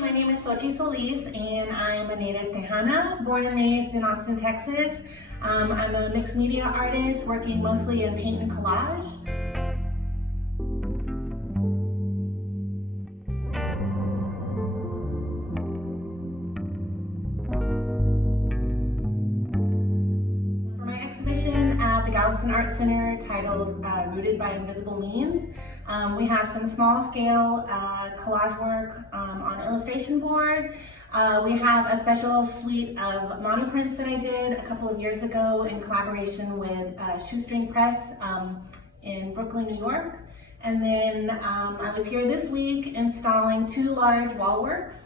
My name is Xochi Solis, and I'm a native Tejana, born and raised in Austin, Texas. I'm a mixed media artist working mostly in paint and collage. For my exhibition at the Galveston Art Center titled Rooted by Invisible Means, we have some small scale collage work on illustration board. We have a special suite of monoprints that I did a couple of years ago in collaboration with Shoestring Press in Brooklyn, New York. And then I was here this week installing 2 large wall works,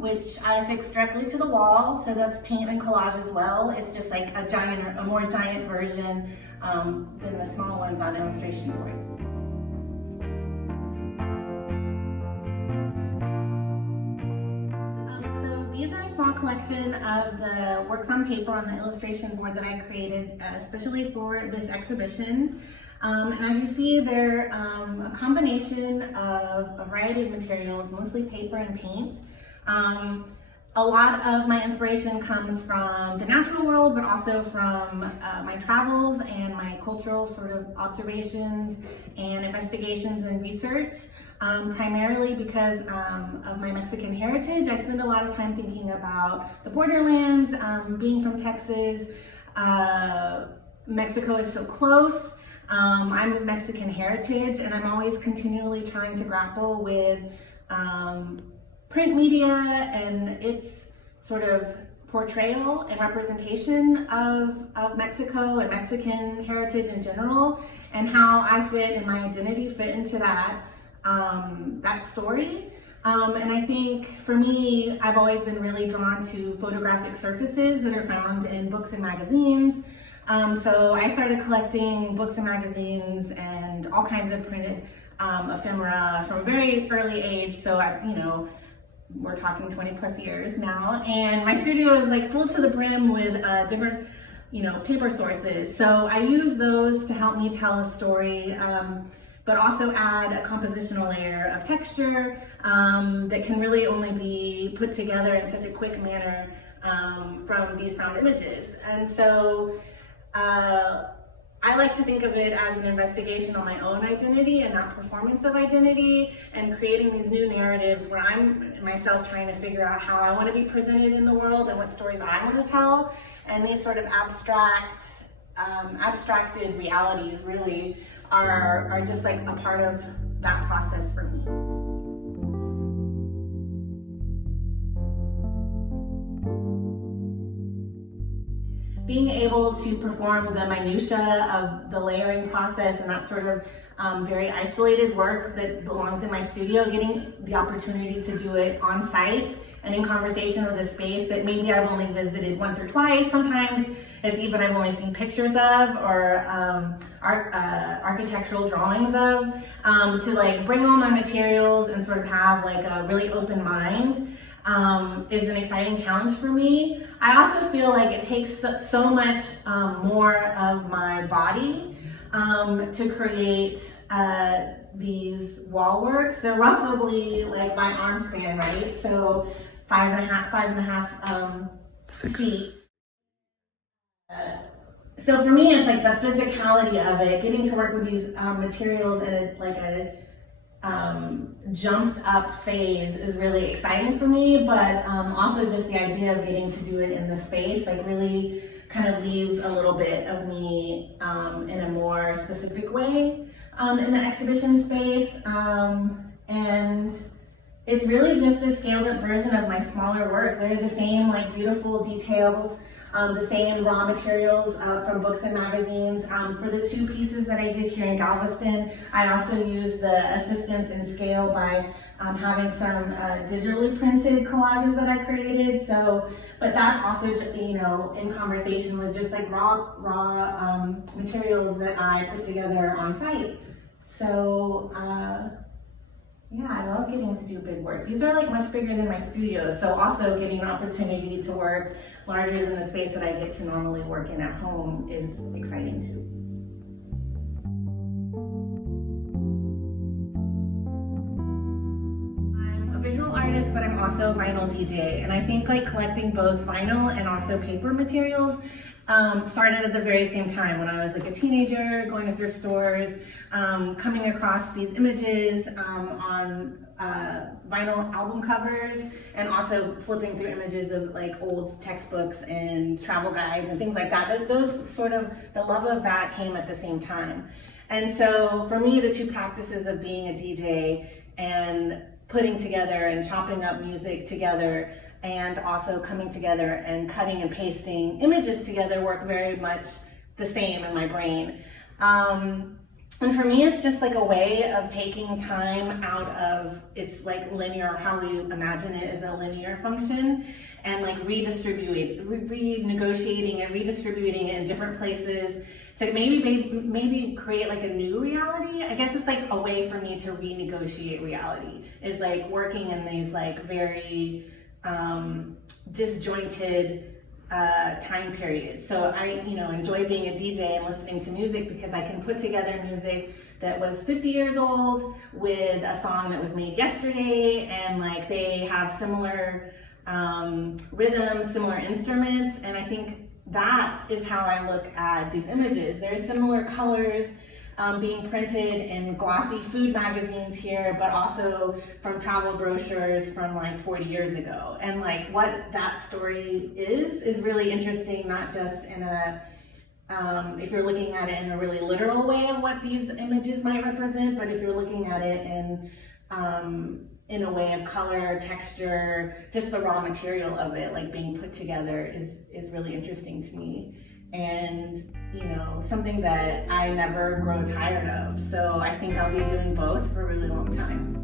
which I fixed directly to the wall. So that's paint and collage as well. It's just like a more giant version than the small ones on illustration board. These are a small collection of the works on paper on the illustration board that I created especially for this exhibition. And as you see, they're a combination of a variety of materials, mostly paper and paint. A lot of my inspiration comes from the natural world, but also from my travels and my cultural sort of observations and investigations and research. Primarily because of my Mexican heritage. I spend a lot of time thinking about the borderlands, being from Texas. Mexico is so close. I'm of Mexican heritage, and I'm always continually trying to grapple with print media and its sort of portrayal and representation of Mexico and Mexican heritage in general, and how I fit and my identity fit into that story. And I think for me, I've always been really drawn to photographic surfaces that are found in books and magazines. So I started collecting books and magazines and all kinds of printed ephemera from a very early age. So we're talking 20 plus years now. And my studio is like full to the brim with different, paper sources. So I use those to help me tell a story, but also add a compositional layer of texture that can really only be put together in such a quick manner from these found images. And so I like to think of it as an investigation on my own identity and not performance of identity, and creating these new narratives where I'm myself trying to figure out how I want to be presented in the world and what stories I want to tell. And these sort of abstracted realities really are just like a part of that process for me. Being able to perform the minutia of the layering process and that sort of very isolated work that belongs in my studio, getting the opportunity to do it on site and in conversation with a space that maybe I've only visited once or twice. Sometimes it's even I've only seen pictures of or architectural drawings of, to like bring all my materials and sort of have like a really open mind. Is an exciting challenge for me. I also feel like it takes so much more of my body to create these wall works. They're roughly like my arm span, right? So 5.5 feet. So for me, it's like the physicality of it, getting to work with these materials in a jumped up phase is really exciting for me, but also just the idea of getting to do it in the space like really kind of leaves a little bit of me in a more specific way in the exhibition space, and it's really just a scaled up version of my smaller work. They're the same like beautiful details, the same raw materials from books and magazines. For the 2 pieces that I did here in Galveston, I also used the assistance in scale by having some digitally printed collages that I created. So, but that's also, in conversation with just like raw materials that I put together on site. So, yeah, I love getting to do big work. These are like much bigger than my studio, so also getting an opportunity to work larger than the space that I get to normally work in at home is exciting too. I'm a visual artist but I'm also a vinyl DJ. And I think like collecting both vinyl and also paper materials started at the very same time when I was like a teenager, going to thrift stores, coming across these images on vinyl album covers, and also flipping through images of like old textbooks and travel guides and things like that. Those sort of, the love of that came at the same time. And so for me, the two practices of being a DJ and putting together and chopping up music together and also coming together and cutting and pasting images together work very much the same in my brain. And for me, it's just like a way of taking time out of, it's like linear, how we imagine it as a linear function, and like renegotiating and redistributing it in different places to maybe create like a new reality. I guess it's like a way for me to renegotiate reality, is like working in these like very disjointed time period. So I, enjoy being a DJ and listening to music because I can put together music that was 50 years old with a song that was made yesterday, and like they have similar rhythms, similar instruments, and I think that is how I look at these images. There's similar colors being printed in glossy food magazines here, but also from travel brochures from like 40 years ago. And like what that story is really interesting, not just in a, if you're looking at it in a really literal way of what these images might represent, but if you're looking at it in a way of color, texture, just the raw material of it, like being put together is really interesting to me. And something that I never grow tired of. So I think I'll be doing both for a really long time.